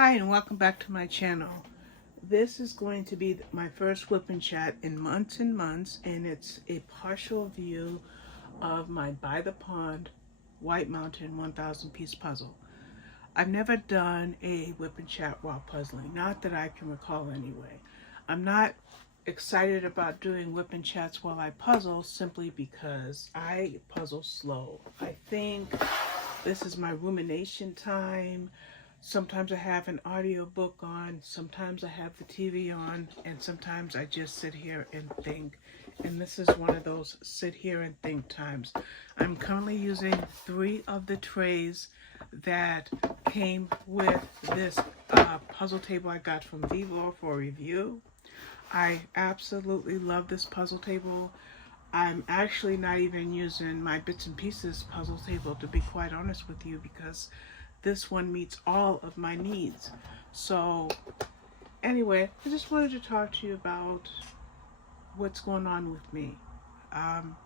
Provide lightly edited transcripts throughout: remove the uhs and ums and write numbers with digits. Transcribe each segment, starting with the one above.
Hi and welcome back to my channel. This is going to be my first whip and chat in months and months, and it's a partial view of my By the Pond White Mountain 1000 piece puzzle. I've never done a whip and chat while puzzling, not that I can recall anyway. I'm not excited about doing whip and chats while I puzzle simply because I puzzle slow. I think this is my rumination time. Sometimes I have an audio book on, sometimes I have the TV on, and sometimes I just sit here and think. And this is one of those sit here and think times. I'm currently using 3 of the trays that came with this puzzle table I got from Vivo for review. I absolutely love this puzzle table. I'm actually not even using my bits and pieces puzzle table, to be quite honest with you, because this one meets all of my needs. So anyway, I just wanted to talk to you about what's going on with me. I'm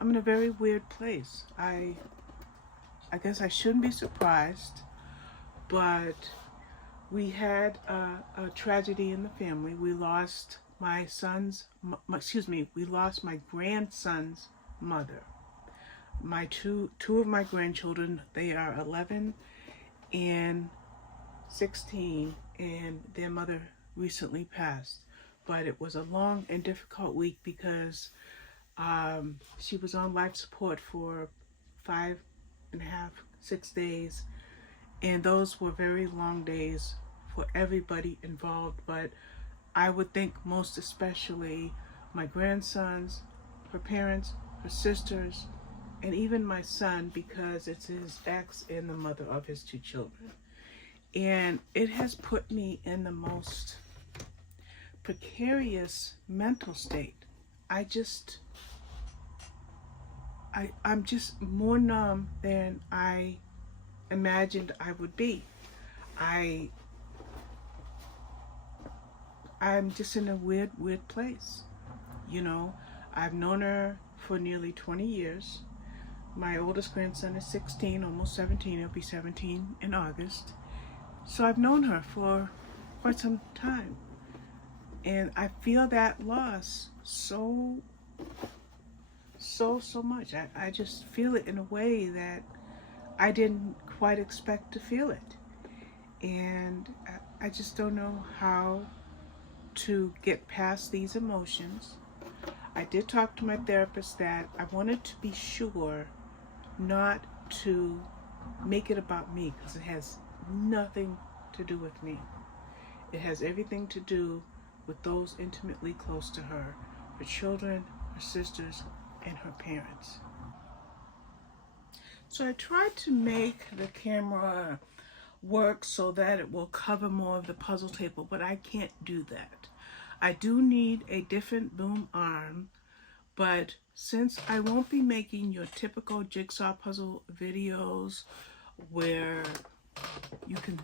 in a very weird place. I guess I shouldn't be surprised, but we had a tragedy in the family. We lost my we lost my grandson's mother. My two of my grandchildren, they are 11 and 16, and their mother recently passed. But it was a long and difficult week because she was on life support for 5.5, 6 days, and those were very long days for everybody involved. But I would think most especially my grandsons, her parents, her sisters, and even my son, because it's his ex and the mother of his 2 children. And it has put me in the most precarious mental state. I'm just more numb than I imagined I would be. I'm just in a weird place. You know, I've known her for nearly 20 years. My oldest grandson is 16, almost 17. He'll be 17 in August. So I've known her for quite some time. And I feel that loss so much. I just feel it in a way that I didn't quite expect to feel it. And I just don't know how to get past these emotions. I did talk to my therapist that I wanted to be sure not to make it about me, because it has nothing to do with me. It has everything to do with those intimately close to her, her children, her sisters, and her parents. So I tried to make the camera work so that it will cover more of the puzzle table, but I can't do that. I do need a different boom arm, but since I won't be making your typical jigsaw puzzle videos where you can,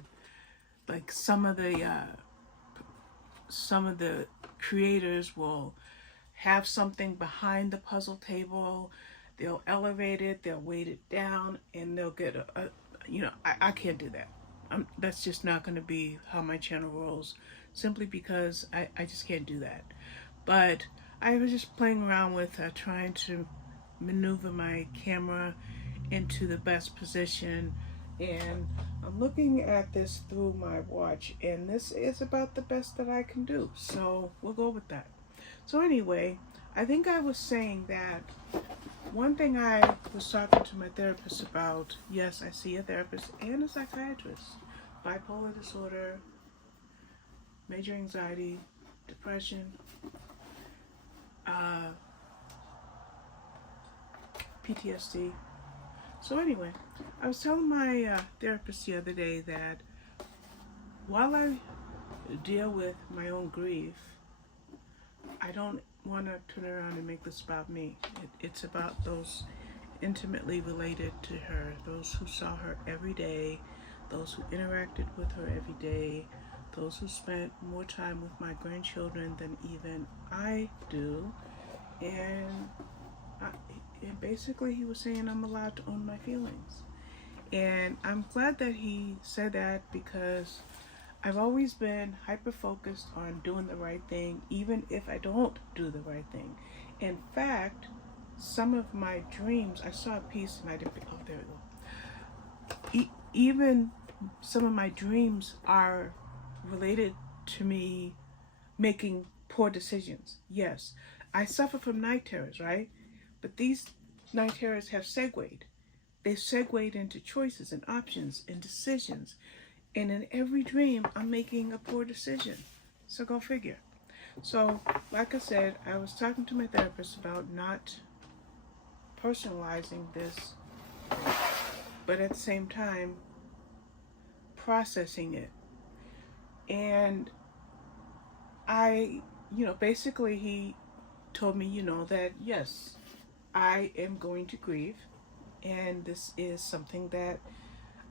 like some of the creators will have something behind the puzzle table, they'll elevate it, they'll weight it down, and they'll get I can't do that. That's just not going to be how my channel rolls, simply because I just can't do that. But I was just playing around with trying to maneuver my camera into the best position, and I'm looking at this through my watch, and this is about the best that I can do, so we'll go with that. So anyway, I think I was saying that one thing I was talking to my therapist about, yes, I see a therapist and a psychiatrist, bipolar disorder, major anxiety, depression, PTSD. So anyway, I was telling my therapist the other day that while I deal with my own grief, I don't want to turn around and make this about me. It's about those intimately related to her, those who saw her every day, those who interacted with her every day, those who spent more time with my grandchildren than even I do. And basically he was saying I'm allowed to own my feelings. And I'm glad that he said that, because I've always been hyper focused on doing the right thing, even if I don't do the right thing. In fact, some of my dreams, I saw a piece and I didn't, oh, there we go. Even some of my dreams are related to me making poor decisions. Yes, I suffer from night terrors, right? But these night terrors have segued. They've segued into choices and options and decisions. And in every dream, I'm making a poor decision. So go figure. So, like I said, I was talking to my therapist about not personalizing this, but at the same time, processing it. And basically he told me, that yes, I am going to grieve, and this is something that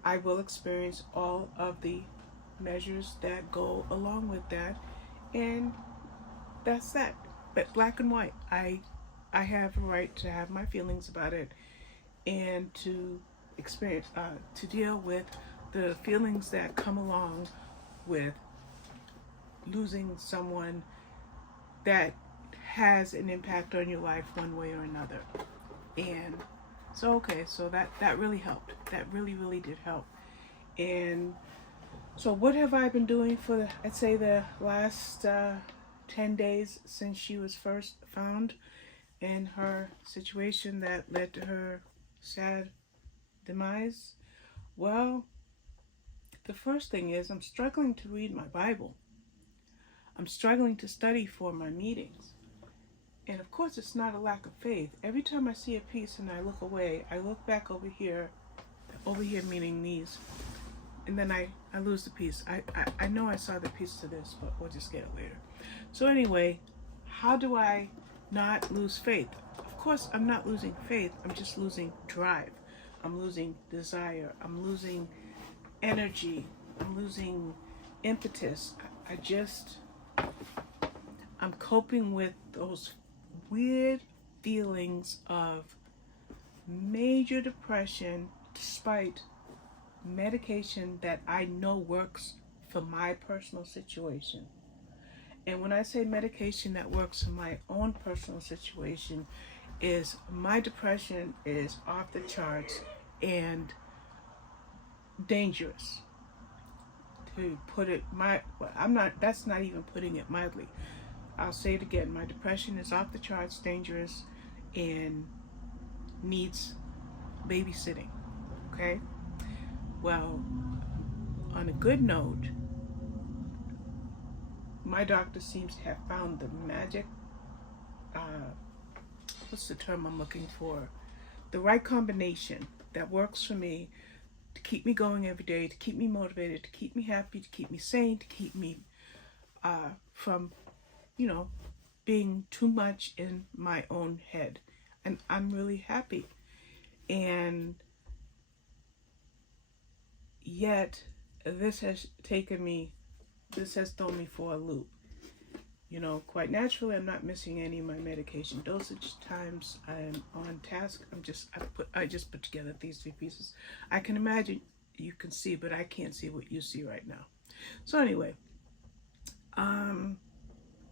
I will experience all of the measures that go along with that, and that's that. But black and white, I have a right to have my feelings about it, and to experience, to deal with the feelings that come along with losing someone that has an impact on your life one way or another. And so that really helped. That really did help. And so what have I been doing for I'd say the last 10 days since she was first found in her situation that led to her sad demise? Well, the first thing is I'm struggling to read my Bible. I'm struggling to study for my meetings. And of course, it's not a lack of faith. Every time I see a piece and I look away, I look back over here meaning these, and then I lose the piece. I know I saw the piece to this, but we'll just get it later. So anyway, how do I not lose faith? Of course, I'm not losing faith. I'm just losing drive. I'm losing desire. I'm losing energy. I'm losing impetus. I'm coping with those weird feelings of major depression despite medication that I know works for my personal situation. And when I say medication that works for my own personal situation, is my depression is off the charts and dangerous. To put it that's not even putting it mildly. I'll say it again. My depression is off the charts, dangerous, and needs babysitting. Okay? Well, on a good note, my doctor seems to have found the magic, what's the term I'm looking for? The right combination that works for me to keep me going every day, to keep me motivated, to keep me happy, to keep me sane, to keep me from being too much in my own head. And I'm really happy. And yet, this has thrown me for a loop. Quite naturally, I'm not missing any of my medication dosage times. I'm on task. I just put together these 3 pieces. I can imagine you can see, but I can't see what you see right now. So anyway,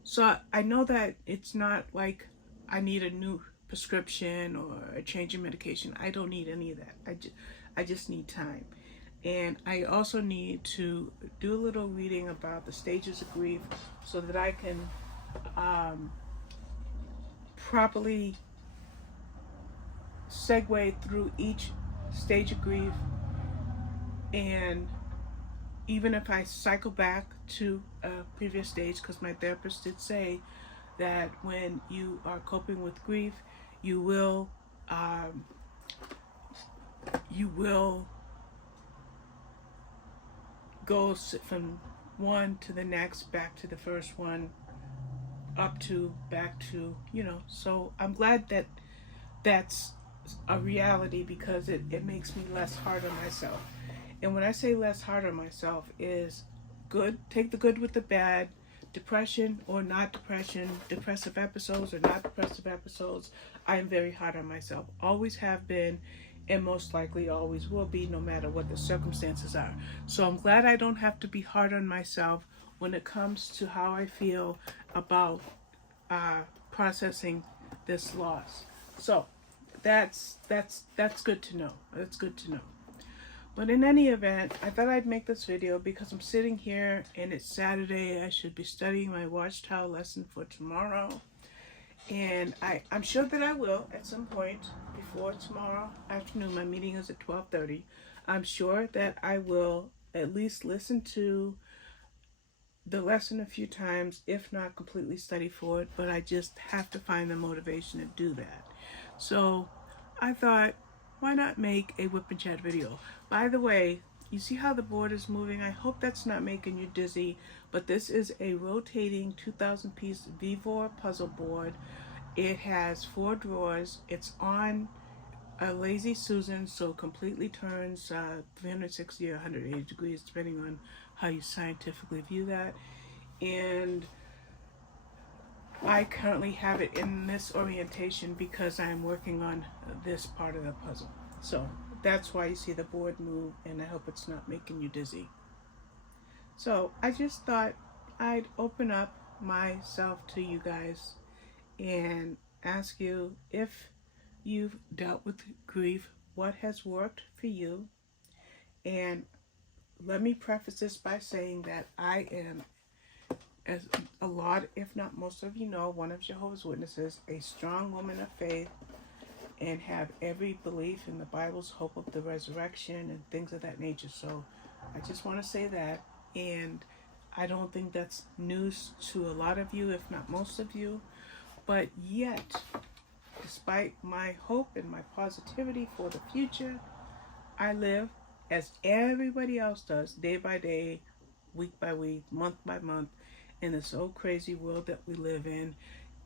so I know that it's not like I need a new prescription or a change in medication. I don't need any of that. I just need time. And I also need to do a little reading about the stages of grief so that I can properly segue through each stage of grief. And even if I cycle back to a previous stage, because my therapist did say that when you are coping with grief, you will go from one to the next, back to the first one, up to, back to, So I'm glad that that's a reality, because it makes me less hard on myself. And when I say less hard on myself is good, take the good with the bad, depression or not depression, depressive episodes or not depressive episodes, I am very hard on myself. Always have been, and most likely always will be, no matter what the circumstances are. So I'm glad I don't have to be hard on myself when it comes to how I feel about processing this loss. So that's good to know. That's good to know. But in any event, I thought I'd make this video because I'm sitting here and it's Saturday. I should be studying my Watchtower lesson for tomorrow. And I'm sure that I will at some point before tomorrow afternoon. My meeting is at 12:30. I'm sure that I will at least listen to the lesson a few times, if not completely study for it, but I just have to find the motivation to do that. So I thought, why not make a whip and chat video? By the way, you see how the board is moving? I hope that's not making you dizzy, but this is a rotating 2,000 piece Vivor puzzle board. It has 4 drawers. It's on a Lazy Susan, so it completely turns 360 or 180 degrees, depending on how you scientifically view that. And I currently have it in this orientation because I'm working on this part of the puzzle. So that's why you see the board move, and I hope it's not making you dizzy. So I just thought I'd open up myself to you guys and ask you, if you've dealt with grief, what has worked for you. And let me preface this by saying that I am, as a lot, if not most of you know, one of Jehovah's Witnesses, a strong woman of faith, and have every belief in the Bible's hope of the resurrection and things of that nature. So I just want to say that, and I don't think that's news to a lot of you, if not most of you. But yet, despite my hope and my positivity for the future, I live as everybody else does, day by day, week by week, month by month, in this old crazy world that we live in.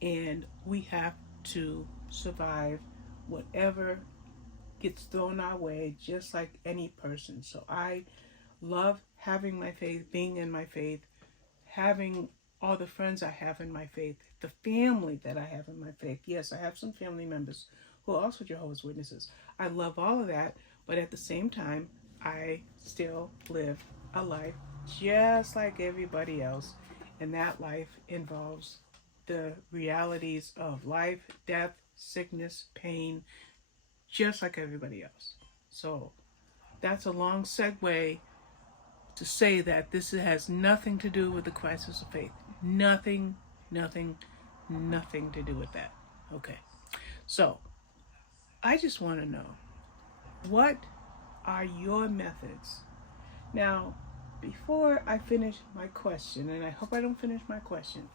And we have to survive whatever gets thrown our way, just like any person. So I love having my faith, being in my faith, having all the friends I have in my faith, the family that I have in my faith. Yes, I have some family members who are also Jehovah's Witnesses. I love all of that, but at the same time, I still live a life just like everybody else, and that life involves the realities of life, death, sickness, pain, just like everybody else. So that's a long segue to say that this has nothing to do with the crisis of faith. Nothing to do with that. Okay. So I just want to know, what are your methods? Now, before I finish my question, and I hope I don't finish my question,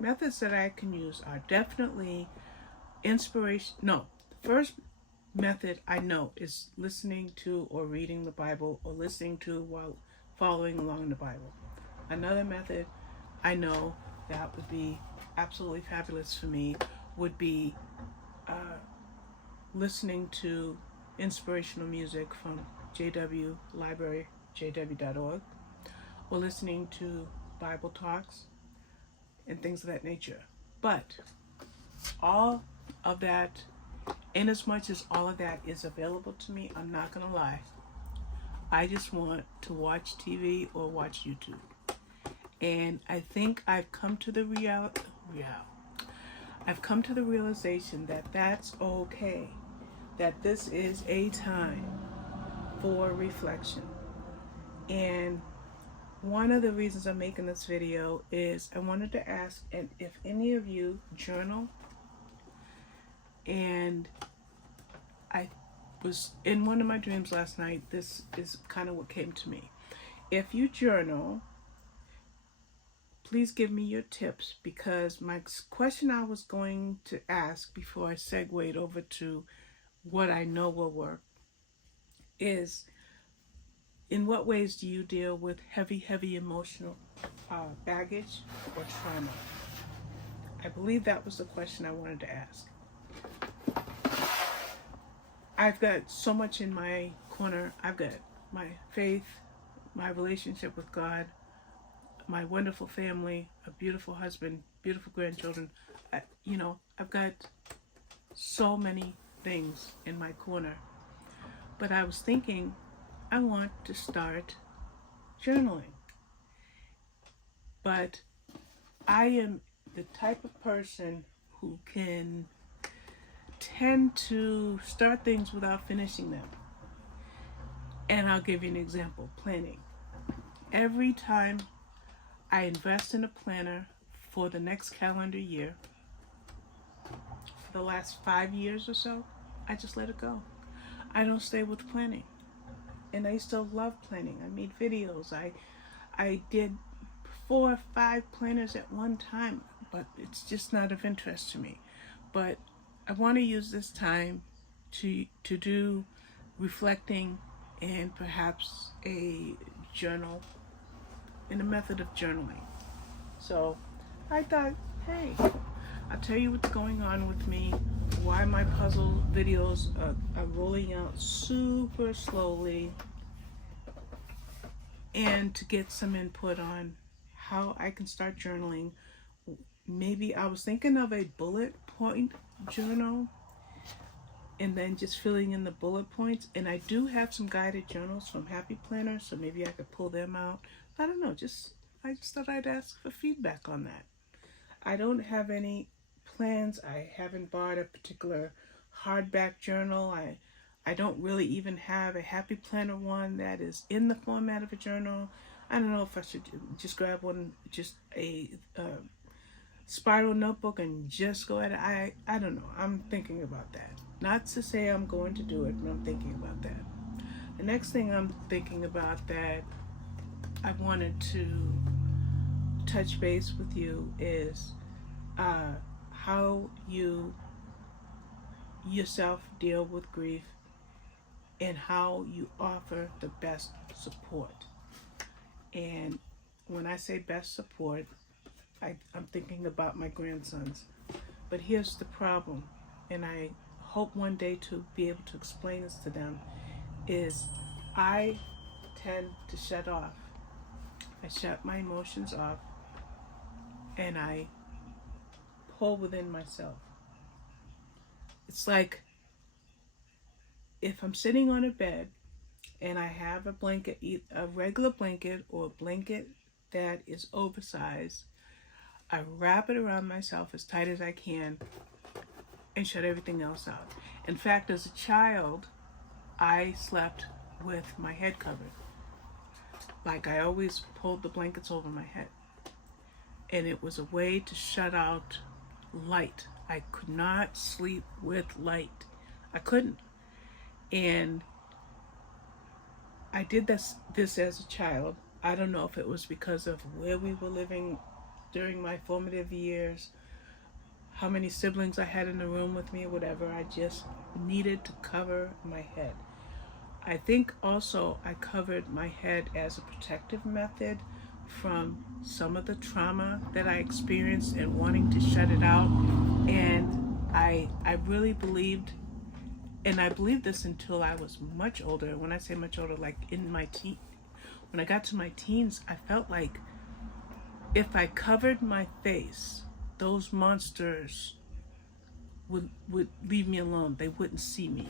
methods that I can use are definitely inspiration. No, the first method I know is listening to or reading the Bible, or listening to while following along the Bible. Another method I know that would be absolutely fabulous for me would be listening to inspirational music from JW Library, jw.org, or listening to Bible talks and things of that nature. But all of that, in as much as all of that is available to me, I'm not going to lie, I just want to watch TV or watch YouTube. And I think I've come to the realization that that's okay. That this is a time for reflection. And one of the reasons I'm making this video is I wanted to ask, and if any of you journal, and I was in one of my dreams last night, this is kind of what came to me. If you journal, please give me your tips, because my question I was going to ask before I segued over to what I know will work is, in what ways do you deal with heavy emotional baggage or trauma? I believe that was the question I wanted to ask. I've got so much in my corner. I've got my faith, my relationship with God, my wonderful family, a beautiful husband, beautiful grandchildren. I've got so many things in my corner. But I was thinking, I want to start journaling. But I am the type of person who can tend to start things without finishing them. And I'll give you an example. Planning. Every time I invest in a planner for the next calendar year, for the last 5 years or so, I just let it go. I don't stay with planning. And I used to love planning. I made videos. I did 4 or 5 planners at one time, but it's just not of interest to me. But I want to use this time to do reflecting and perhaps a journal, in a method of journaling. So I thought, hey, I'll tell you what's going on with me, why my puzzle videos are rolling out super slowly, and to get some input on how I can start journaling. Maybe I was thinking of a bullet point journal and then just filling in the bullet points. And I do have some guided journals from Happy Planner, so maybe I could pull them out. I don't know, I just thought I'd ask for feedback on that. I don't have any plans. I haven't bought a particular hardback journal. I don't really even have a Happy Planner one that is in the format of a journal. I don't know if I should just grab one, just a spiral notebook and just go at it. I don't know. I'm thinking about that. Not to say I'm going to do it, but I'm thinking about that. The next thing I'm thinking about that I wanted to touch base with you is how you yourself deal with grief and how you offer the best support. And when I say best support, I'm thinking about my grandsons. But here's the problem, and I hope one day to be able to explain this to them, is I tend to shut off. I shut my emotions off and I pull within myself. It's like if I'm sitting on a bed and I have a blanket, a regular blanket or a blanket that is oversized, I wrap it around myself as tight as I can and shut everything else out. In fact, as a child, I slept with my head covered. Like I always pulled the blankets over my head. And it was a way to shut out light. I could not sleep with light. I couldn't. And I did this as a child. I don't know if it was because of where we were living during my formative years, how many siblings I had in the room with me, whatever. I just needed to cover my head. I think also I covered my head as a protective method from some of the trauma that I experienced and wanting to shut it out. And I really believed, and I believed this until I was much older. When I say much older, like in my when I got to my teens, I felt like if I covered my face, those monsters would leave me alone. They wouldn't see me.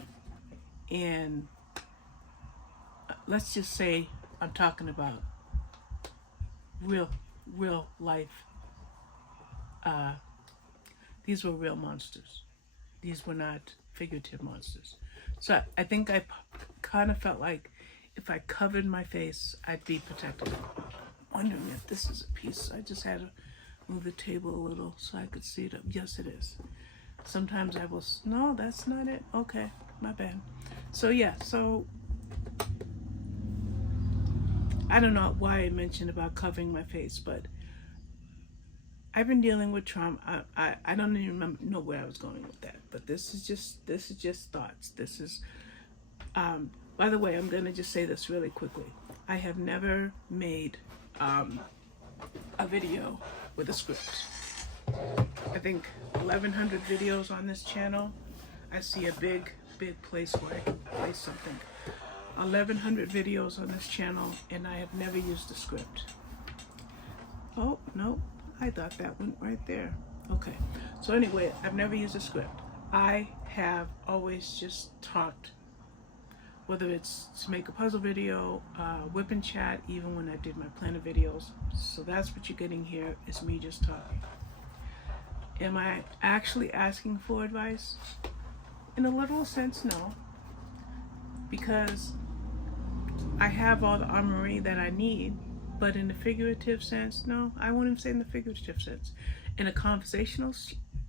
And let's just say I'm talking about real life. These were real monsters. These were not figurative monsters. So I think I kind of felt like if I covered my face, I'd be protected. I'm wondering if this is a piece. I just had to move the table a little so I could see it. Yes, it is. Sometimes I will, no, that's not it. Okay, my bad. So yeah, so I don't know why I mentioned about covering my face, but I've been dealing with trauma. I don't even know where I was going with that, but this is just thoughts. This is, by the way, I'm gonna just say this really quickly. I have never made a video with a script. I think 1,100 videos on this channel. I see a big place where I can place something. 1,100 videos on this channel, and I have never used a script. Oh, no, I thought that went right there. Okay, so anyway, I've never used a script. I have always just talked whether it's to make a puzzle video, whip and chat, even when I did my planner videos. So that's what you're getting here, is me just talking. Am I actually asking for advice? In a literal sense, no. Because I have all the armory that I need. But in the figurative sense, no. I won't even say in the figurative sense. In a conversational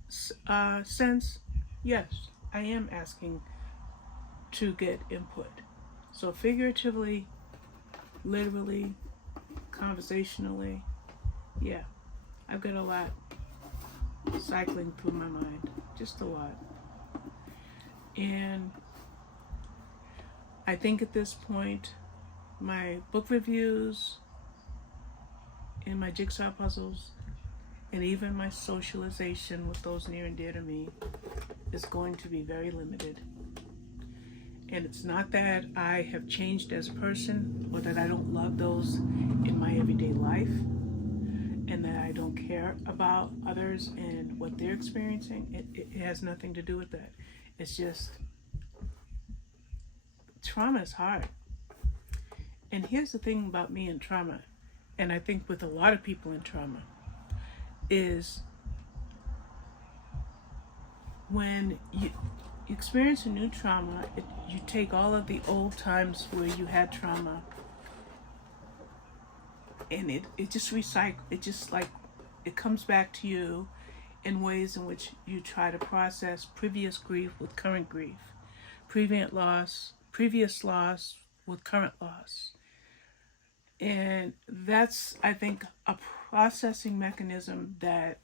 sense, yes, I am asking to get input. So figuratively, literally, conversationally, yeah, I've got a lot cycling through my mind, just a lot. And I think at this point, my book reviews and my jigsaw puzzles and even my socialization with those near and dear to me is going to be very limited. And it's not that I have changed as a person or that I don't love those in my everyday life and that I don't care about others and what they're experiencing. It has nothing to do with that. It's just trauma is hard. And here's the thing about me and trauma, and I think with a lot of people in trauma, is when you experience a new trauma, you take all of the old times where you had trauma and it just recycles, it comes back to you in ways in which you try to process previous grief with current grief, previous loss with current loss. And that's, I think, a processing mechanism that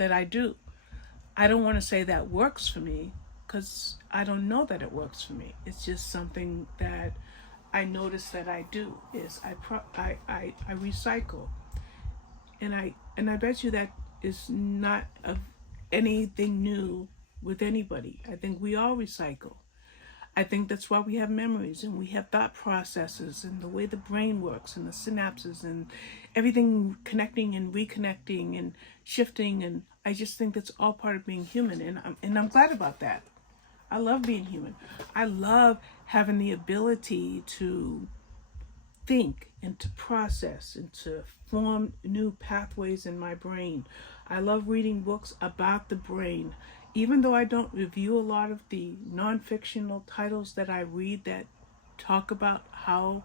I do. I don't want to say that works for me because I don't know that it works for me. It's just something that I notice that I do, is I recycle. And I bet you that is not of anything new with anybody. I think we all recycle. I think that's why we have memories and we have thought processes and the way the brain works and the synapses and everything connecting and reconnecting and shifting. And I just think that's all part of being human. And I'm glad about that. I love being human. I love having the ability to think and to process and to form new pathways in my brain. I love reading books about the brain. Even though I don't review a lot of the non-fictional titles that I read that talk about how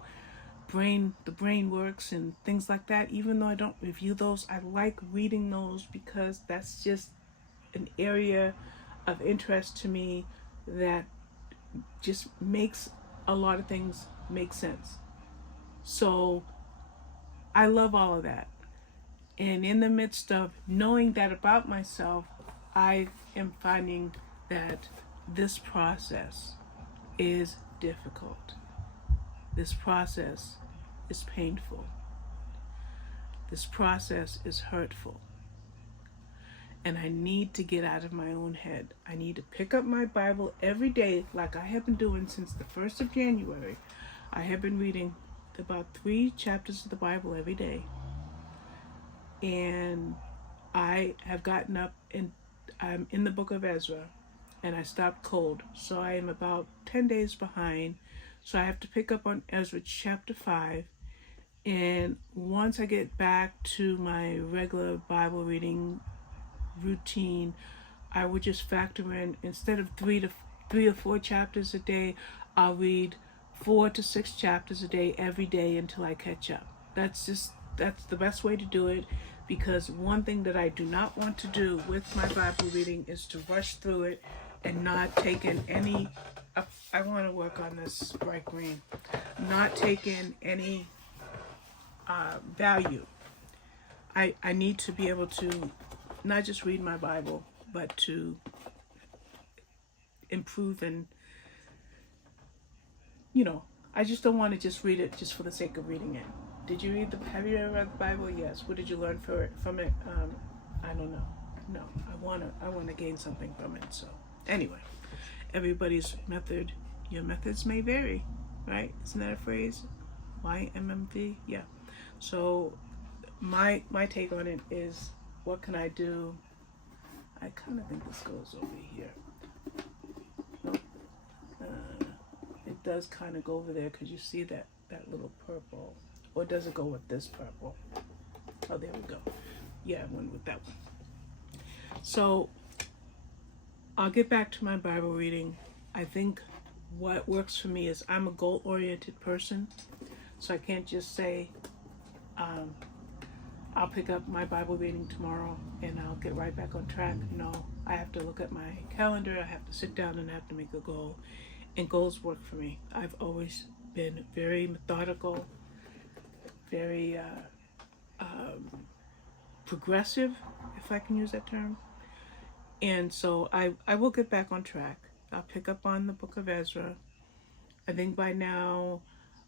the brain works and things like that, even though I don't review those, I like reading those because that's just an area of interest to me that just makes a lot of things make sense. So I love all of that. And in the midst of knowing that about myself, I am finding that this process is difficult. This process is painful. This process is hurtful. And I need to get out of my own head. I need to pick up my Bible every day like I have been doing since the 1st of January. I have been reading about 3 chapters of the Bible every day. And I have gotten up and I'm in the book of Ezra and I stopped cold. So I am about 10 days behind. So I have to pick up on Ezra chapter 5. And once I get back to my regular Bible reading routine, I would just factor in, instead of 3 or 4 chapters a day, I'll read 4 to 6 chapters a day every day until I catch up. That's the best way to do it, because one thing that I do not want to do with my Bible reading is to rush through it and not take in any, I want to work on this bright green, not take in any value. I need to be able to not just read my Bible, but to improve and, I just don't want to just read it just for the sake of reading it. Have you ever read the Bible? Yes. What did you learn from it? I don't know. No, I want to gain something from it. So anyway, everybody's method, your methods may vary, right? Isn't that a phrase? YMMV? Yeah. So my take on it is, what can I do? I kind of think this goes over here. does kind of go over there because you see that little purple. Or does it go with this purple? Oh, there we go. Yeah, I went with that one. So I'll get back to my Bible reading. I think what works for me is I'm a goal-oriented person. So I can't just say, I'll pick up my Bible reading tomorrow and I'll get right back on track. No, I have to look at my calendar. I have to sit down and I have to make a goal. And goals work for me. I've always been very methodical, very progressive, if I can use that term. And so I will get back on track. I'll pick up on the book of Ezra. I think by now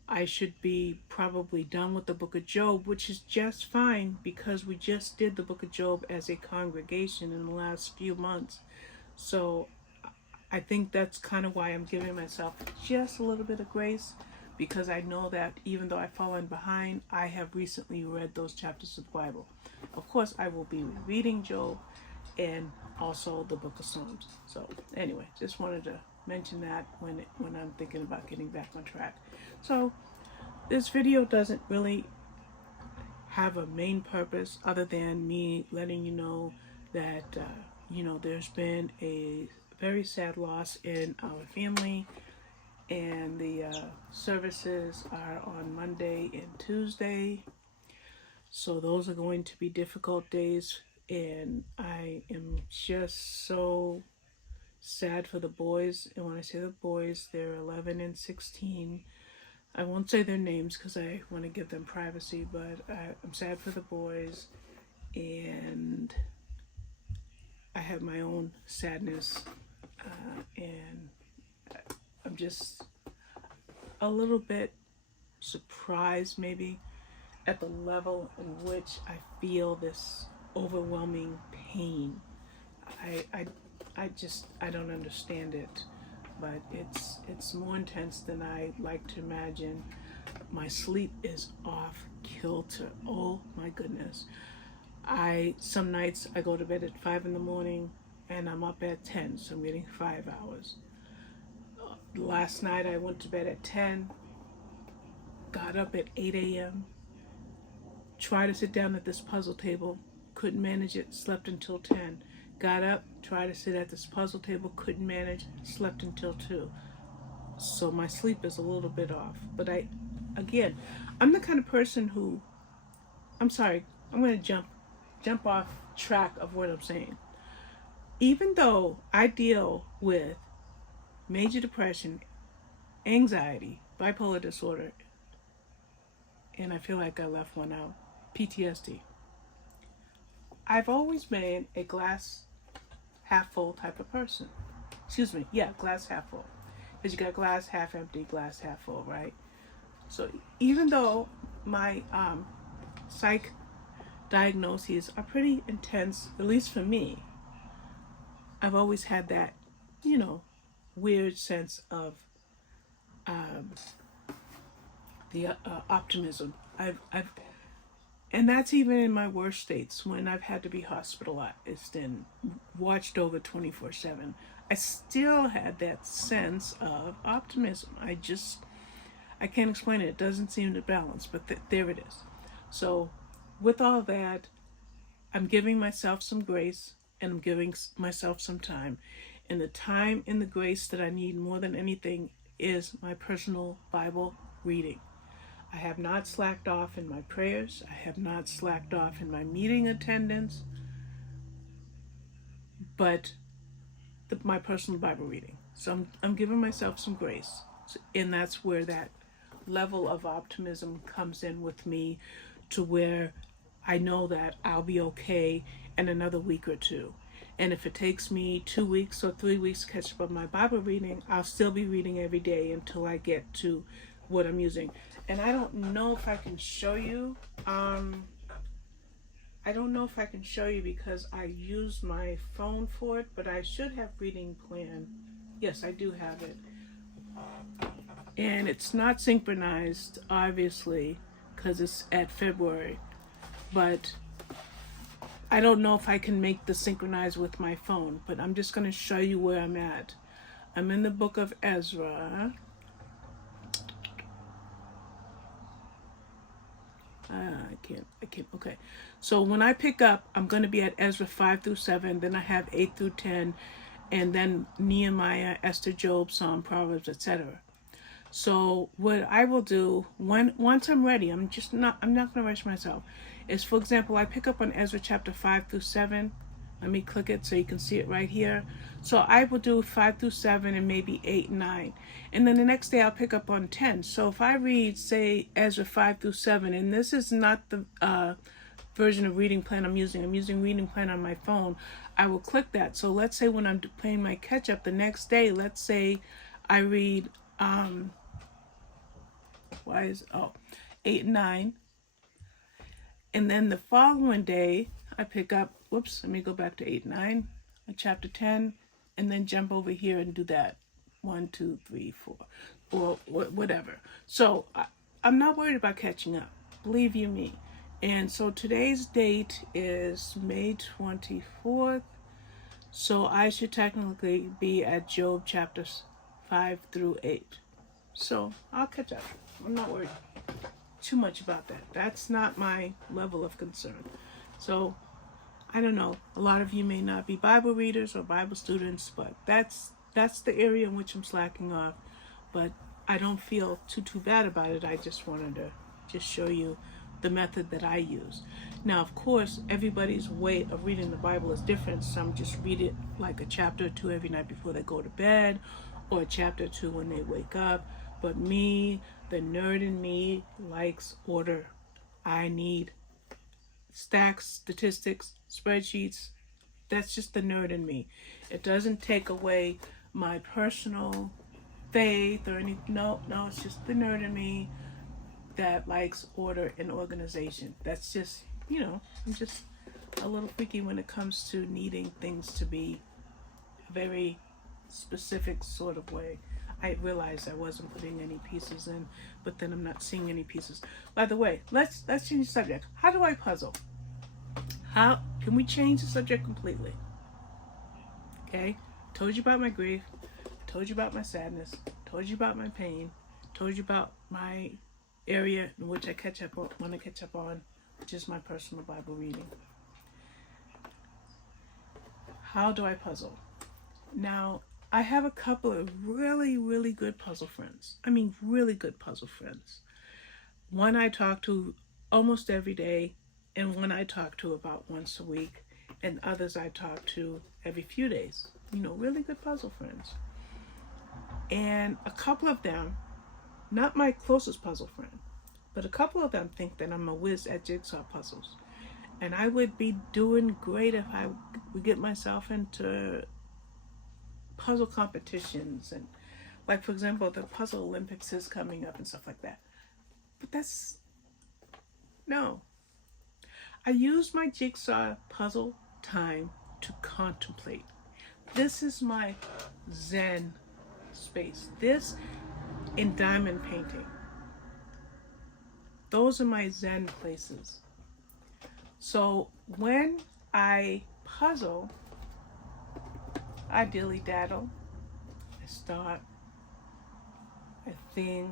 I should be probably done with the book of Job, which is just fine because we just did the book of Job as a congregation in the last few months. So I think that's kind of why I'm giving myself just a little bit of grace, because I know that even though I've fallen behind, I have recently read those chapters of the Bible. Of course, I will be reading Job and also the book of Psalms. So anyway, just wanted to mention that when I'm thinking about getting back on track. So this video doesn't really have a main purpose other than me letting you know that there's been a very sad loss in our family, and the services are on Monday and Tuesday. So those are going to be difficult days, and I am just so sad for the boys. And when I say the boys, they're 11 and 16. I won't say their names because I want to give them privacy, but I'm sad for the boys, and I have my own sadness, and I'm just a little bit surprised maybe at the level in which I feel this overwhelming pain. I don't understand it, but it's more intense than I like to imagine. My sleep is off kilter. Oh my goodness. Some nights I go to bed at 5 in the morning and I'm up at 10, so I'm getting 5 hours. Last night I went to bed at 10, got up at 8 a.m., tried to sit down at this puzzle table, couldn't manage it, slept until 10. Got up, tried to sit at this puzzle table, couldn't manage, slept until 2. So my sleep is a little bit off. But I'm the kind of person who, I'm sorry, I'm going to jump off track of what I'm saying. Even though I deal with major depression, anxiety, bipolar disorder, and I feel like I left one out, PTSD, I've always been a glass half full type of person. Glass half full. Because you got glass half empty, glass half full, right? So even though my psych diagnoses are pretty intense, at least for me, I've always had that, weird sense of the optimism. And that's even in my worst states when I've had to be hospitalized and watched over 24/7. I still had that sense of optimism. I can't explain it. It doesn't seem to balance, but there it is. So with all that, I'm giving myself some grace and I'm giving myself some time. And the time and the grace that I need more than anything is my personal Bible reading. I have not slacked off in my prayers. I have not slacked off in my meeting attendance, but my personal Bible reading. So I'm giving myself some grace. And that's where that level of optimism comes in with me, to where I know that I'll be okay in another week or two. And if it takes me 2 weeks or 3 weeks to catch up on my Bible reading, I'll still be reading every day until I get to what I'm using. And I don't know if I can show you. Because I use my phone for it, but I should have reading plan. Yes, I do have it. And it's not synchronized, obviously, because it's at February. But I don't know if I can make the synchronize with my phone, but I'm just going to show you where I'm at. I'm in the book of Ezra, I can't, okay. So when I pick up, I'm going to be at Ezra 5 through 7, then I have 8 through 10, and then Nehemiah, Esther, Job, Psalm, Proverbs, etc. So what I will do once I'm ready, I'm not going to rush myself, is, for example, I pick up on Ezra chapter 5 through 7. Let me click it so you can see it right here. So I will do 5 through 7 and maybe 8 and 9. And then the next day I'll pick up on 10. So if I read, say, Ezra 5 through 7, and this is not the version of reading plan I'm using reading plan on my phone, I will click that. So let's say when I'm playing my catch up the next day, let's say I read 8 and 9. And then the following day, I pick up, let me go back to 8, 9, chapter 10, and then jump over here and do that. 1, 2, 3, 4, or whatever. So I'm not worried about catching up. Believe you me. And so today's date is May 24th. So I should technically be at Job chapters 5 through 8. So I'll catch up. I'm not worried too much about that. That's not my level of concern. So I don't know, a lot of you may not be Bible readers or Bible students, but that's the area in which I'm slacking off. But I don't feel too bad about it. I just wanted to just show you the method that I use. Now, of course, everybody's way of reading the Bible is different. Some just read it like a chapter or two every night before they go to bed, or a chapter or two when they wake up. But me, the nerd in me, likes order. I need stacks, statistics, spreadsheets. That's just the nerd in me. It doesn't take away my personal faith or anything. No, it's just the nerd in me that likes order and organization. That's just, I'm just a little freaky when it comes to needing things to be a very specific sort of way. I realized I wasn't putting any pieces in, but then I'm not seeing any pieces. By the way, let's change the subject. How do I puzzle? How can we change the subject completely? Okay, told you about my grief, told you about my sadness, told you about my pain, told you about my area in which I catch up on, when I catch up on, which is my personal Bible reading. How do I puzzle? Now, I have a couple of really, really good puzzle friends. I mean, really good puzzle friends. One I talk to almost every day, and one I talk to about once a week, and others I talk to every few days. Really good puzzle friends. And a couple of them, not my closest puzzle friend, but a couple of them think that I'm a whiz at jigsaw puzzles. And I would be doing great if I would get myself into puzzle competitions, and like, for example, the Puzzle Olympics is coming up and stuff like that. But no. I use my jigsaw puzzle time to contemplate. This is my Zen space. This and diamond painting. Those are my Zen places. So when I puzzle, I dilly daddle, I start, I think,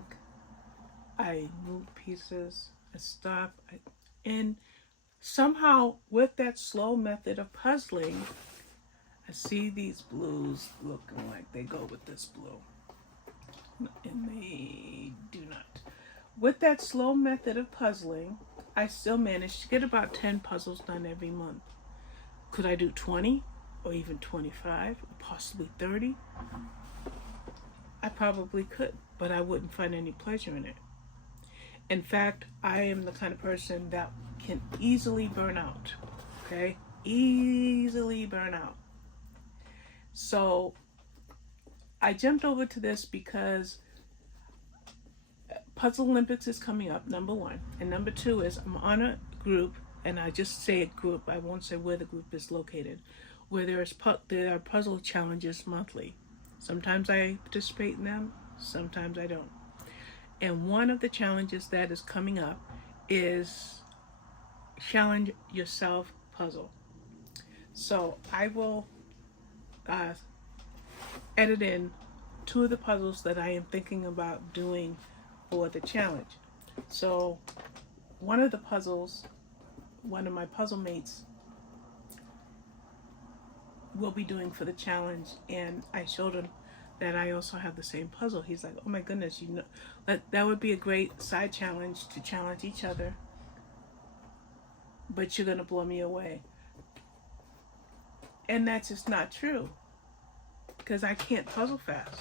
I move pieces, I stop, and somehow with that slow method of puzzling, I see these blues looking like they go with this blue, and they do not. With that slow method of puzzling, I still manage to get about 10 puzzles done every month. Could I do 20? Or even 25, or possibly 30. I probably could, but I wouldn't find any pleasure in it. In fact, I am the kind of person that can easily burn out. Okay? Easily burn out. So I jumped over to this because Puzzle Olympics is coming up, number one. And number two is I'm on a group, and I just say a group, I won't say where the group is located, where there are puzzle challenges monthly. Sometimes I participate in them, sometimes I don't. And one of the challenges that is coming up is Challenge Yourself Puzzle. So I will edit in 2 of the puzzles that I am thinking about doing for the challenge. So one of the puzzles, one of my puzzle mates will be doing for the challenge, and I showed him that I also have the same puzzle. He's like, oh my goodness, you know, that would be a great side challenge to challenge each other, but you're gonna blow me away. And that's just not true, because I can't puzzle fast.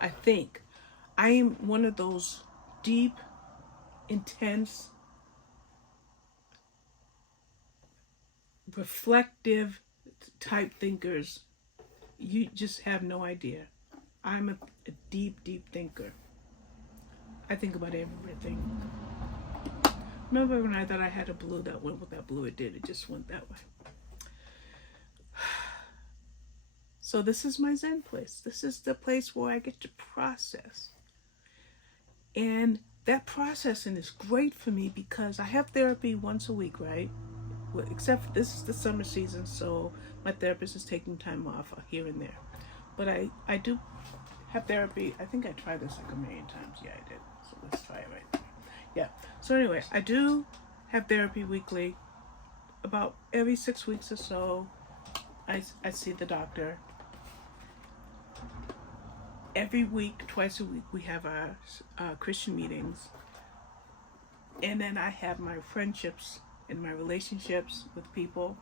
I think I am one of those deep, intense, reflective type thinkers. You just have no idea. I'm a deep, deep thinker. I think about everything. Remember when I thought I had a blue that went with that blue? It did. It just went that way. So this is my Zen place. This is the place where I get to process. And that processing is great for me because I have therapy once a week, right? Well, except this is the summer season, so my therapist is taking time off here and there. But I do have therapy. I think I tried this like a million times. Yeah, I did. So let's try it right now. Yeah. So anyway, I do have therapy weekly. About every 6 weeks or so, I see the doctor. Every week, twice a week, we have our Christian meetings. And then I have my friendships and my relationships with people.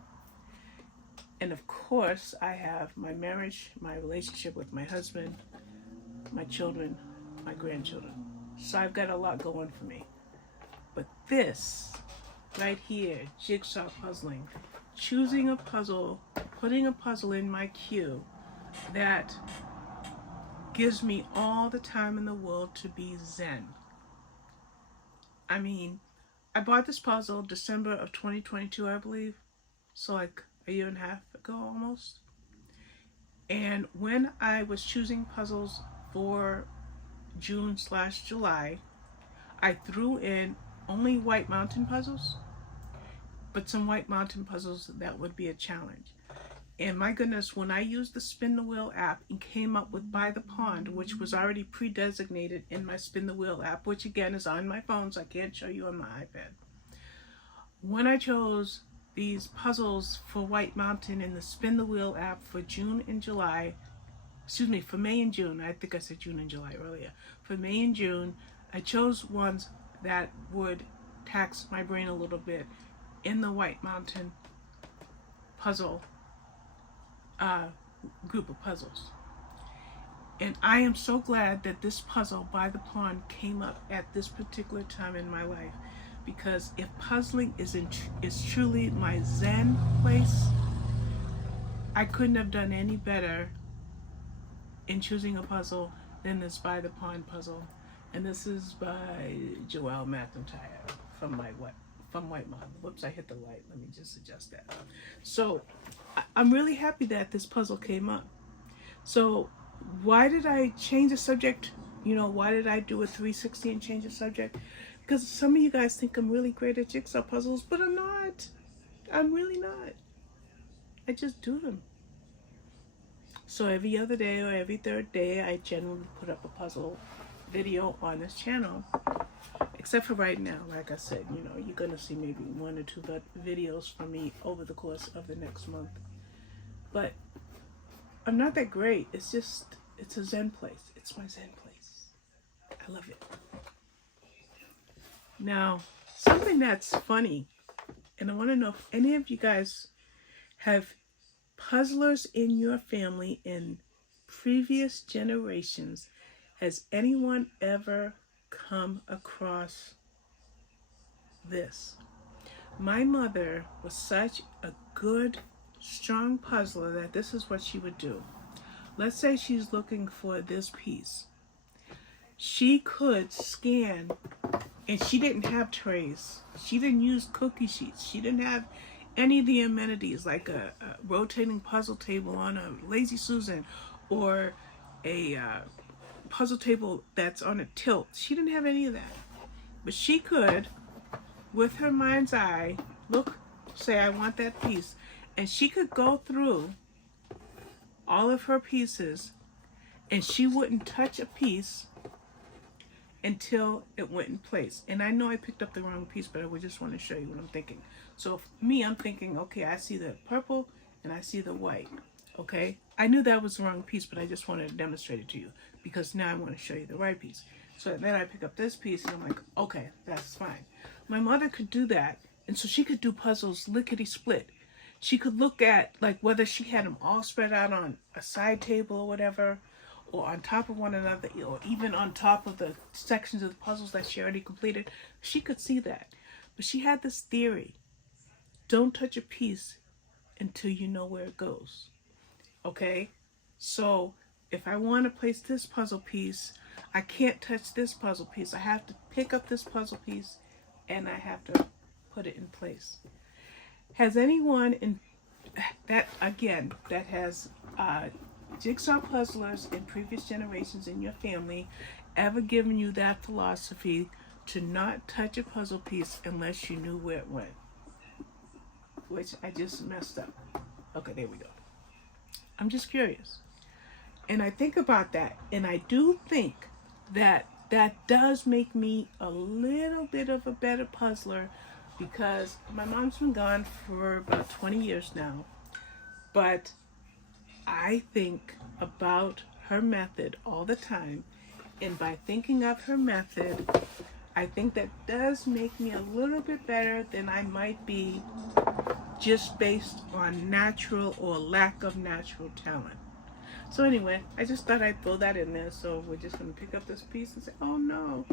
And of course, I have my marriage, my relationship with my husband, my children, my grandchildren. So I've got a lot going for me. But this, right here, jigsaw puzzling, choosing a puzzle, putting a puzzle in my queue that gives me all the time in the world to be Zen. I mean, I bought this puzzle December of 2022, I believe. So like a year and a half ago almost. And when I was choosing puzzles for June/July, I threw in only White Mountain puzzles, but some White Mountain puzzles that would be a challenge. And my goodness, when I used the Spin the Wheel app and came up with By the Pond, which was already pre-designated in my Spin the Wheel app, which again is on my phone, so I can't show you on my iPad. When I chose these puzzles for White Mountain in the Spin the Wheel app for June and July, for May and June, I think I said June and July earlier. For May and June, I chose ones that would tax my brain a little bit in the White Mountain puzzle group of puzzles. And I am so glad that this puzzle By the Pond came up at this particular time in my life, because if puzzling is truly my Zen place, I couldn't have done any better in choosing a puzzle than this By the Pond puzzle. And this is by Joelle McIntyre from White Mountain. Whoops, I hit the light. Let me just adjust that. So I'm really happy that this puzzle came up. So why did I change the subject? You know, why did I do a 360 and change the subject? Because some of you guys think I'm really great at jigsaw puzzles, but I'm not. I'm really not. I just do them. So every other day or every third day, I generally put up a puzzle video on this channel. Except for right now, like I said, you know, you're going to see maybe 1 or 2 videos from me over the course of the next month. But I'm not that great. It's just, it's a Zen place. It's my Zen place. I love it. Now, something that's funny, and I want to know if any of you guys have puzzlers in your family in previous generations. Has anyone ever come across this? My mother was such a good, strong puzzler that this is what she would do. Let's say she's looking for this piece. She could scan, and she didn't have trays. She didn't use cookie sheets. She didn't have any of the amenities like a rotating puzzle table on a Lazy Susan or a puzzle table that's on a tilt. She didn't have any of that. But she could, with her mind's eye, look, say, I want that piece. And she could go through all of her pieces, and she wouldn't touch a piece until it went in place. And I know I picked up the wrong piece, but I would just want to show you what I'm thinking. So for me, I'm thinking, okay, I see the purple and I see the white. Okay, I knew that was the wrong piece, but I just wanted to demonstrate it to you because now I want to show you the right piece. So then I pick up this piece and I'm like, okay, that's fine. My mother could do that, and so she could do puzzles lickety split. She could look at like whether she had them all spread out on a side table or whatever, or on top of one another, or even on top of the sections of the puzzles that she already completed. She could see that. But she had this theory: don't touch a piece until you know where it goes. Okay? So if I want to place this puzzle piece, I can't touch this puzzle piece. I have to pick up this puzzle piece and I have to put it in place. Has anyone in that, again, that has jigsaw puzzlers in previous generations in your family ever given you that philosophy to not touch a puzzle piece unless you knew where it went? Which I just messed up. Okay, there we go. I'm just curious. And I think about that, and I do think that that does make me a little bit of a better puzzler, because my mom's been gone for about 20 years now. But I think about her method all the time, and by thinking of her method, I think that does make me a little bit better than I might be just based on natural or lack of natural talent. So anyway, I just thought I'd throw that in there. So we're just going to pick up this piece and say, oh no.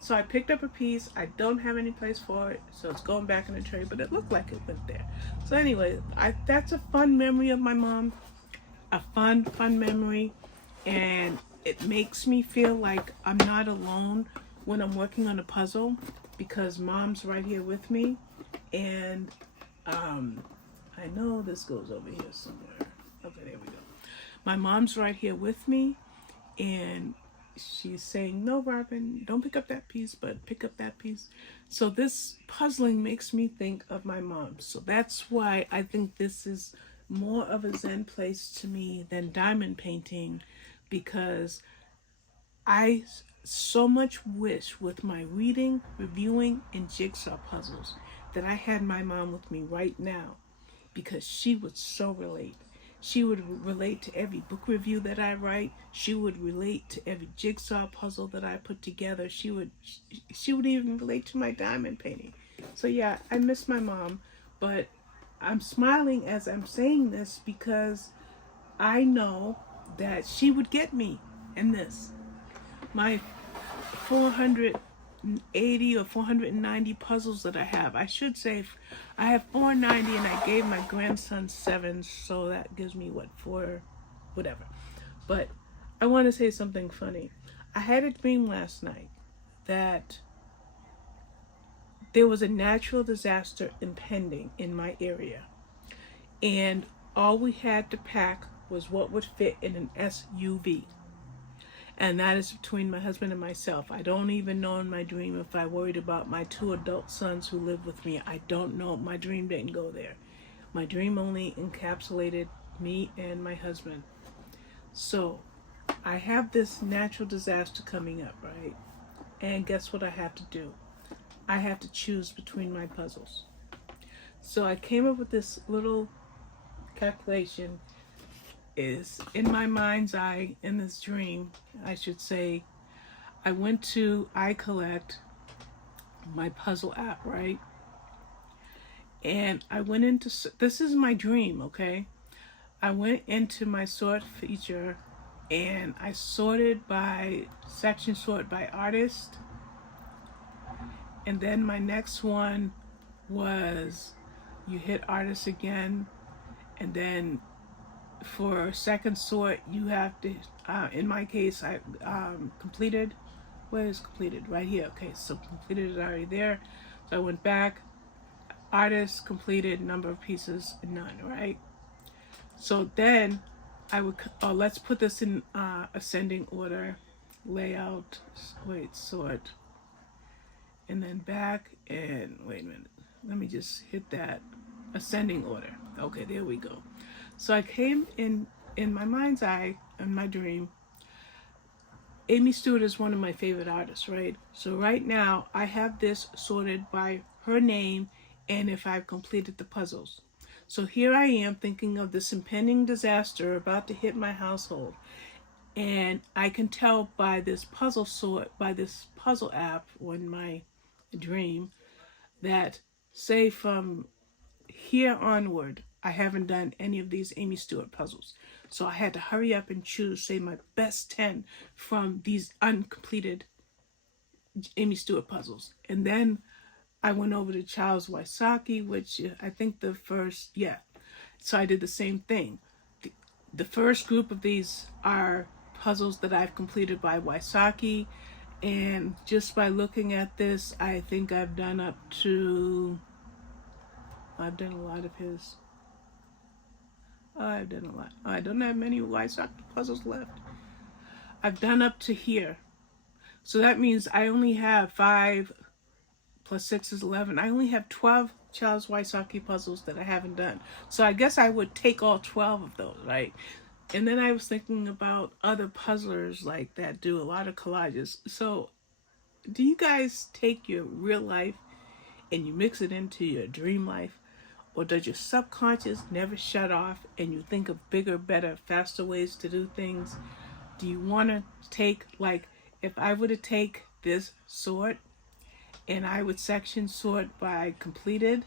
So I picked up a piece. I don't have any place for it, so it's going back in the tray, but it looked like it went there. So anyway, that's a fun memory of my mom. A fun memory. And it makes me feel like I'm not alone when I'm working on a puzzle, because mom's right here with me. And I know this goes over here somewhere. Okay, there we go. My mom's right here with me, and she's saying, no, Robin, don't pick up that piece, but pick up that piece. So this puzzling makes me think of my mom. So that's why I think this is more of a Zen place to me than diamond painting, because I so much wish with my reading, reviewing, and jigsaw puzzles that I had my mom with me right now, because she would so relate. She would relate to every book review that I write. She would relate to every jigsaw puzzle that I put together. She would even relate to my diamond painting. So yeah, I miss my mom, but I'm smiling as I'm saying this because I know that she would get me in this. My 480 or 490 puzzles that I have. I should say I have 490, and I gave my grandson 7, so that gives me what, 4, whatever. But I want to say something funny. I had a dream last night that there was a natural disaster impending in my area, and all we had to pack was what would fit in an SUV. And that is between my husband and myself. I don't even know in my dream if I worried about my 2 adult sons who live with me. I don't know. My dream didn't go there. My dream only encapsulated me and my husband. So I have this natural disaster coming up, right? And guess what I have to do? I have to choose between my puzzles. So I came up with this little calculation. Is in my mind's eye, in this dream, I should say, I went to iCollect, my puzzle app, right? And I went into, this is my dream, okay? I went into my sort feature and I sorted by, section sort by artist. And then my next one was, you hit artist again, and then for second sort, you have to, in my case, I completed. Where is completed? Right here. Okay, so completed is already there. So I went back, artist, completed, number of pieces, none, right? So then I would, let's put this in ascending order, layout, wait, sort, and then back, and wait a minute. Let me just hit that, ascending order. Okay, there we go. So I came in my mind's eye, in my dream, Amy Stewart is one of my favorite artists, right? So right now I have this sorted by her name and if I've completed the puzzles. So here I am thinking of this impending disaster about to hit my household. And I can tell by this puzzle sort, by this puzzle app in my dream, that say from here onward, I haven't done any of these Amy Stewart puzzles. So I had to hurry up and choose, say, my best 10 from these uncompleted Amy Stewart puzzles. And then I went over to Charles Wysocki, which I think the first, yeah. So I did the same thing. The first group of these are puzzles that I've completed by Wysocki. And just by looking at this, I think I've done up to... I've done a lot of his. I've done a lot. I don't have many Wysocki puzzles left. I've done up to here. So that means I only have 5 plus 6 is 11. I only have 12 Charles Wysocki puzzles that I haven't done. So I guess I would take all 12 of those, right? And then I was thinking about other puzzlers like that do a lot of collages. So do you guys take your real life and you mix it into your dream life? Or does your subconscious never shut off and you think of bigger, better, faster ways to do things? Do you want to take, like, if I were to take this sort and I would section sort by completed,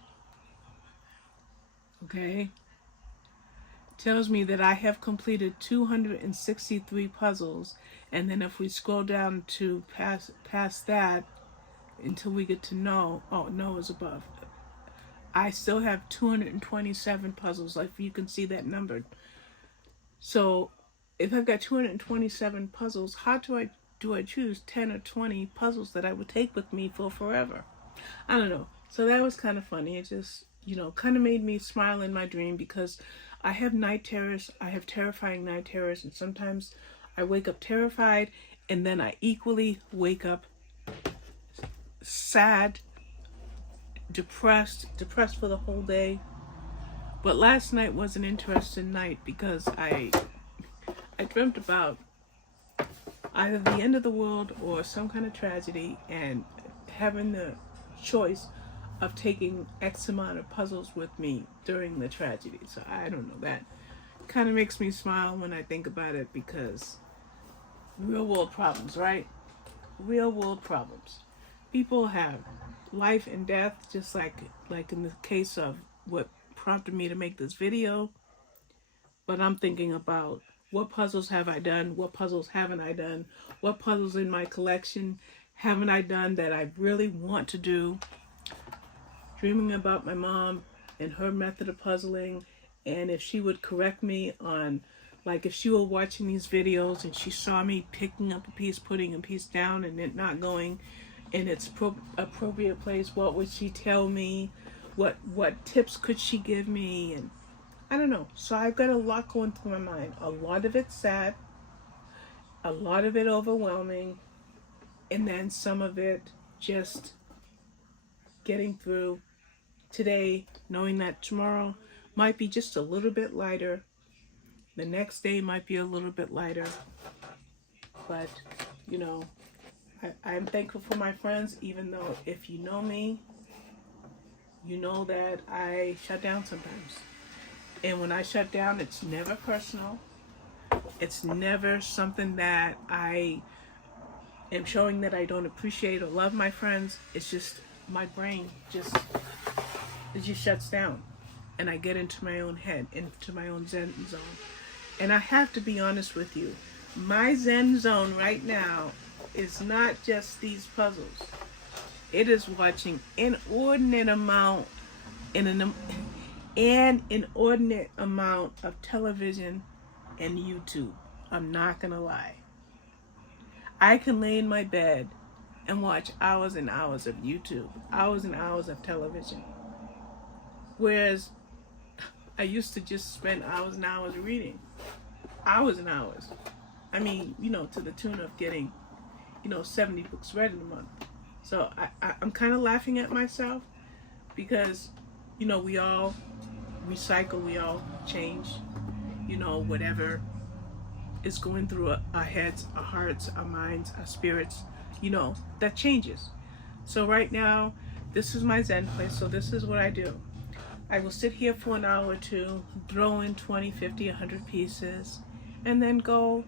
okay, it tells me that I have completed 263 puzzles. And then if we scroll down to past that until we get to no, oh, no is above. I still have 227 puzzles, like you can see that numbered. So if I've got 227 puzzles, how do I choose 10 or 20 puzzles that I would take with me for forever? I don't know. So that was kind of funny. It just, kind of made me smile in my dream because I have night terrors. I have terrifying night terrors, and sometimes I wake up terrified, and then I equally wake up sad, depressed for the whole day. But last night was an interesting night because I dreamt about either the end of the world or some kind of tragedy, and having the choice of taking X amount of puzzles with me during the tragedy. So I don't know, that kind of makes me smile when I think about it, because real world problems, right? Real world problems. People have life and death, just like in the case of what prompted me to make this video. But I'm thinking about, what puzzles have I done? What puzzles haven't I done? What puzzles in my collection haven't I done that I really want to do? Dreaming about my mom and her method of puzzling, and if she would correct me on, like, if she were watching these videos and she saw me picking up a piece, putting a piece down, and it not going in its appropriate place, what would she tell me? What tips could she give me? And I don't know. So I've got a lot going through my mind. A lot of it sad, a lot of it overwhelming, and then some of it just getting through today, knowing that tomorrow might be just a little bit lighter. The next day might be a little bit lighter. But, I'm thankful for my friends, even though if you know me, you know that I shut down sometimes. And when I shut down, it's never personal. It's never something that I am showing that I don't appreciate or love my friends. It's just my brain just shuts down. And I get into my own head, into my own Zen zone. And I have to be honest with you. My Zen zone right now is not just these puzzles. It is watching an inordinate amount of television and YouTube. I'm not gonna lie. I can lay in my bed and watch hours and hours of YouTube, hours and hours of television. Whereas I used to just spend hours and hours reading. Hours and hours. I mean, to the tune of getting 70 books read in a month. So I'm kind of laughing at myself because, we all recycle, we all change, whatever is going through our heads, our hearts, our minds, our spirits, you know, that changes. So right now, this is my Zen place, so this is what I do. I will sit here for an hour or two, throw in 20, 50, 100 pieces, and then go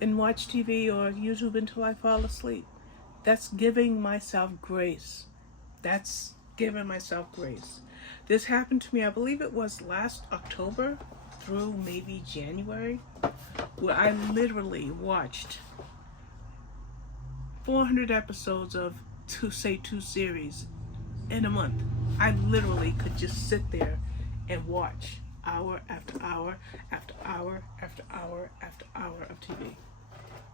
and watch TV or YouTube until I fall asleep. That's giving myself grace. That's giving myself grace. This happened to me, I believe it was last October through maybe January, where I literally watched 400 episodes of two series in a month. I literally could just sit there and watch hour after hour after hour after hour after hour of TV.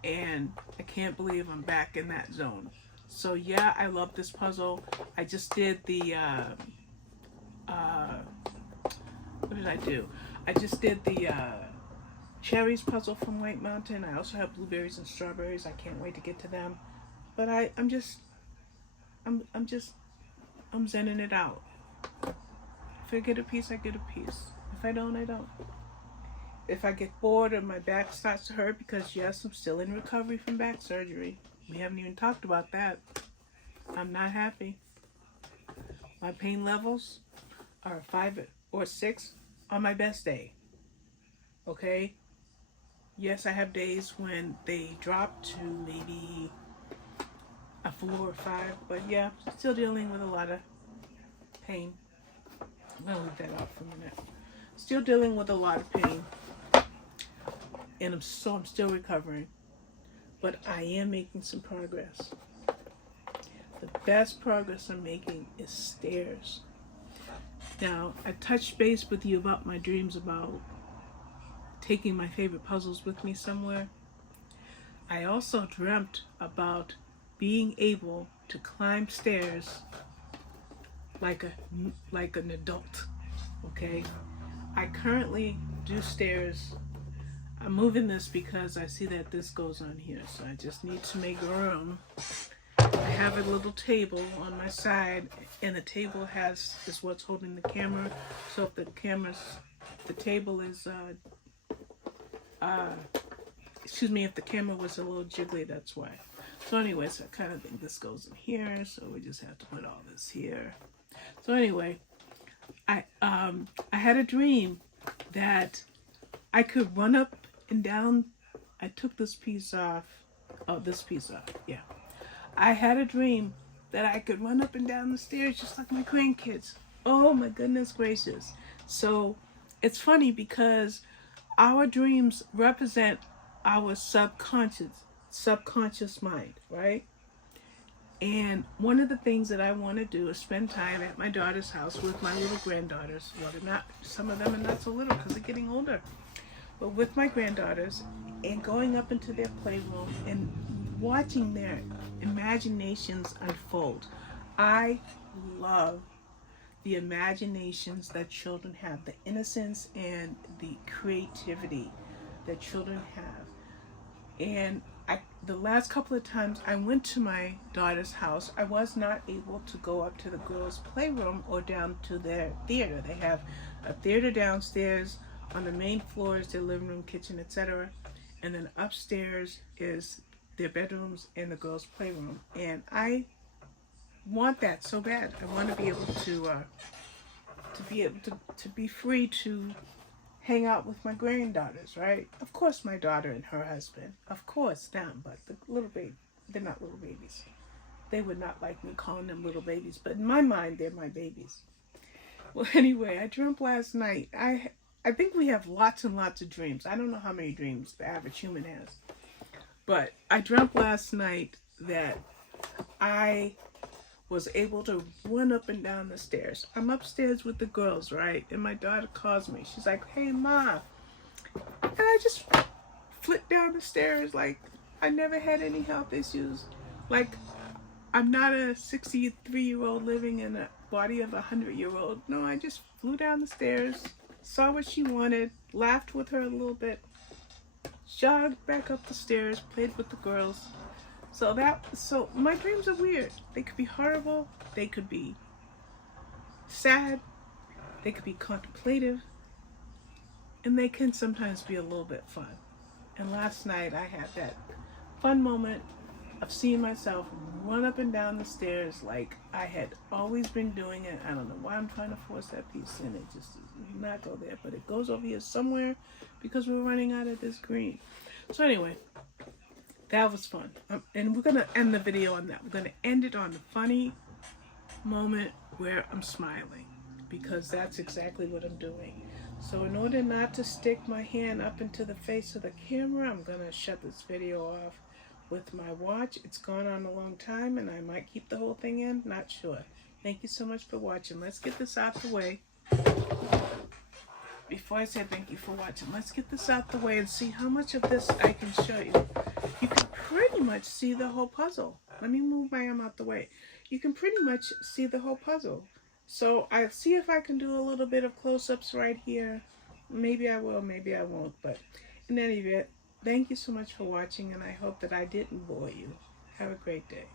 And I can't believe I'm back in that zone. So yeah, I love this puzzle. I just did the, what did I do? I just did the cherries puzzle from White Mountain. I also have blueberries and strawberries. I can't wait to get to them. But I'm zenning it out. If I get a piece, I get a piece. If I don't, I don't. If I get bored or my back starts to hurt, because yes, I'm still in recovery from back surgery. We haven't even talked about that. I'm not happy. My pain levels are 5 or 6 on my best day. Okay? Yes, I have days when they drop to maybe a 4 or 5, but yeah, still dealing with a lot of pain. I'm gonna leave that out for a minute. Still dealing with a lot of pain, and I'm still recovering, but I am making some progress. The best progress I'm making is stairs. Now, I touched base with you about my dreams about taking my favorite puzzles with me somewhere. I also dreamt about being able to climb stairs like an adult. Okay, I currently do stairs. I'm moving this because I see that this goes on here, so I just need to make room. I have a little table on my side, and the table is what's holding the camera. So if the table is excuse me, if the camera was a little jiggly, that's why. So anyways, I kind of think this goes in here, so we just have to put all this here. So anyway, I had a dream that I could run up and down. I took this piece off. Oh, this piece off. Yeah. I had a dream that I could run up and down the stairs just like my grandkids. Oh my goodness gracious. So it's funny because our dreams represent our subconscious mind, right? And one of the things that I want to do is spend time at my daughter's house with my little granddaughters. Well, some of them are not so little because they're getting older. But with my granddaughters, and going up into their playroom and watching their imaginations unfold. I love the imaginations that children have, the innocence and the creativity that children have. And the last couple of times I went to my daughter's house, I was not able to go up to the girls' playroom or down to their theater. They have a theater downstairs. On the main floor is their living room, kitchen, etc. And then upstairs is their bedrooms and the girls' playroom. And I want that so bad. I want to be able to be free to hang out with my granddaughters, right? Of course, my daughter and her husband. Of course, them. But the little baby, they're not little babies. They would not like me calling them little babies. But in my mind, they're my babies. Well, anyway, I dreamt last night. I think we have lots and lots of dreams. I don't know how many dreams the average human has. But I dreamt last night that I was able to run up and down the stairs. I'm upstairs with the girls, right? And my daughter calls me. She's like, "Hey, Ma." And I just flit down the stairs like I never had any health issues. Like I'm not a 63-year-old living in a body of a 100-year-old. No, I just flew down the stairs, saw what she wanted, laughed with her a little bit, jogged back up the stairs, played with the girls. So my dreams are weird. They could be horrible, they could be sad, they could be contemplative, and they can sometimes be a little bit fun. And last night I had that fun moment of seeing myself run up and down the stairs like I had always been doing it. I don't know why I'm trying to force that piece in. It just does not go there, but it goes over here somewhere because we're running out of this green. So anyway, that was fun. And we're going to end the video on that. We're going to end it on a funny moment where I'm smiling, because that's exactly what I'm doing. So in order not to stick my hand up into the face of the camera, I'm going to shut this video off with my watch. It's gone on a long time, and I might keep the whole thing in. Not sure. Thank you so much for watching. Let's get this out the way. Before I say thank you for watching, let's get this out the way and see how much of this I can show you. You can pretty much see the whole puzzle. Let me move my arm out the way. You can pretty much see the whole puzzle. So I'll see if I can do a little bit of close-ups right here. Maybe I will, maybe I won't. But in any event, thank you so much for watching, and I hope that I didn't bore you. Have a great day.